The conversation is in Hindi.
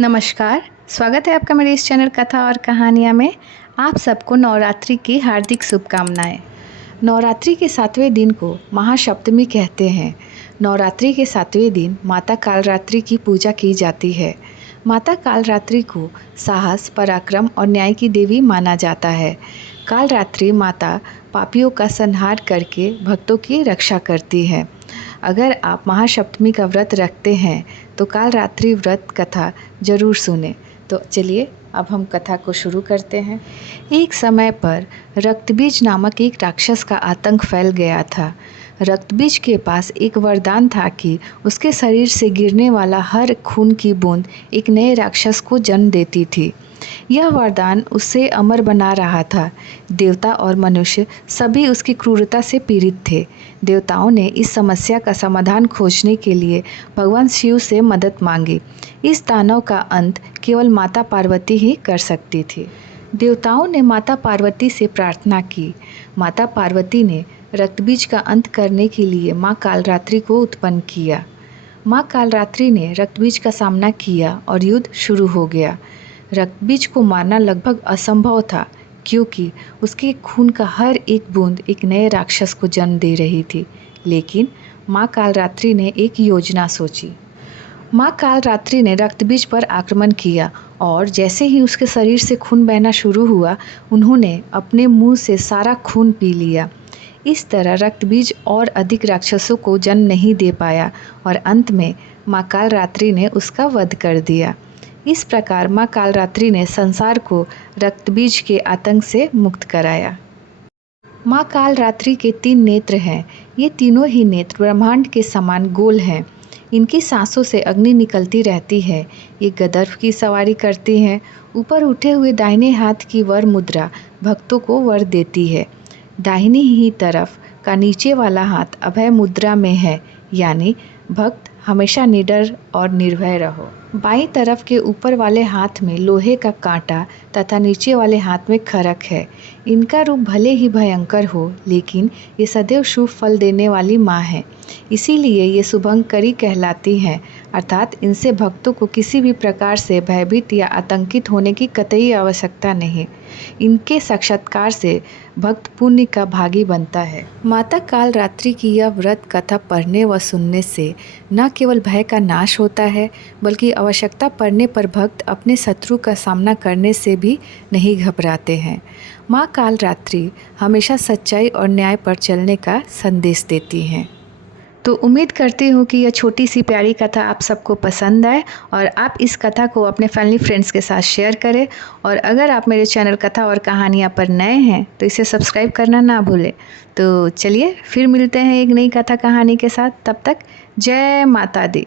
नमस्कार, स्वागत है आपका मेरे इस चैनल कथा और कहानियाँ में। आप सबको नवरात्रि की हार्दिक शुभकामनाएं। नवरात्रि के 7वें दिन को महासप्तमी कहते हैं। नवरात्रि के 7वें दिन माता कालरात्रि की पूजा की जाती है। माता कालरात्रि को साहस, पराक्रम और न्याय की देवी माना जाता है। कालरात्रि माता पापियों का संहार करके भक्तों की रक्षा करती है। अगर आप महासप्तमी का व्रत रखते हैं तो कालरात्रि व्रत कथा ज़रूर सुने। तो चलिए अब हम कथा को शुरू करते हैं। एक समय पर रक्तबीज नामक एक राक्षस का आतंक फैल गया था। रक्तबीज के पास एक वरदान था कि उसके शरीर से गिरने वाला हर खून की बूंद एक नए राक्षस को जन्म देती थी। यह वरदान उसे अमर बना रहा था। देवता और मनुष्य सभी उसकी क्रूरता से पीड़ित थे। देवताओं ने इस समस्या का समाधान खोजने के लिए भगवान शिव से मदद मांगी। इस दानव का अंत केवल माता पार्वती ही कर सकती थी। देवताओं ने माता पार्वती से प्रार्थना की। माता पार्वती ने रक्तबीज का अंत करने के लिए माँ कालरात्रि को उत्पन्न किया। माँ कालरात्रि ने रक्तबीज का सामना किया और युद्ध शुरू हो गया। रक्तबीज को मारना लगभग असंभव था, क्योंकि उसके खून का हर एक बूंद एक नए राक्षस को जन्म दे रही थी। लेकिन माँ कालरात्रि ने एक योजना सोची। माँ कालरात्रि ने रक्तबीज पर आक्रमण किया और जैसे ही उसके शरीर से खून बहना शुरू हुआ, उन्होंने अपने मुंह से सारा खून पी लिया। इस तरह रक्तबीज और अधिक राक्षसों को जन्म नहीं दे पाया और अंत में माँ कालरात्रि ने उसका वध कर दिया। इस प्रकार माँ कालरात्रि ने संसार को रक्तबीज के आतंक से मुक्त कराया। माँ कालरात्रि के 3 नेत्र हैं। ये तीनों ही नेत्र ब्रह्मांड के समान गोल हैं। इनकी सांसों से अग्नि निकलती रहती है। ये गदर्भ की सवारी करती हैं। ऊपर उठे हुए दाहिने हाथ की वर मुद्रा भक्तों को वर देती है। दाहिनी ही तरफ का नीचे वाला हाथ अभय मुद्रा में है, यानी भक्त हमेशा निडर और निर्भय रहो। बाईं तरफ के ऊपर वाले हाथ में लोहे का कांटा तथा नीचे वाले हाथ में खरक है। इनका रूप भले ही भयंकर हो, लेकिन ये सदैव शुभ फल देने वाली माँ है। इसीलिए ये शुभंकरी कहलाती हैं, अर्थात इनसे भक्तों को किसी भी प्रकार से भयभीत या आतंकित होने की कतई आवश्यकता नहीं। इनके साक्षात्कार से भक्त पुण्य का भागी बनता है। माता कालरात्रि की यह व्रत कथा पढ़ने व सुनने से न केवल भय का नाश होता है, बल्कि आवश्यकता पड़ने पर भक्त अपने शत्रु का सामना करने से भी नहीं घबराते हैं। माँ कालरात्रि हमेशा सच्चाई और न्याय पर चलने का संदेश देती हैं। तो उम्मीद करती हूँ कि यह छोटी सी प्यारी कथा आप सबको पसंद आए और आप इस कथा को अपने फैमिली फ्रेंड्स के साथ शेयर करें। और अगर आप मेरे चैनल कथा और कहानियाँ पर नए हैं तो इसे सब्सक्राइब करना ना भूलें। तो चलिए फिर मिलते हैं एक नई कथा कहानी के साथ। तब तक जय माता दी।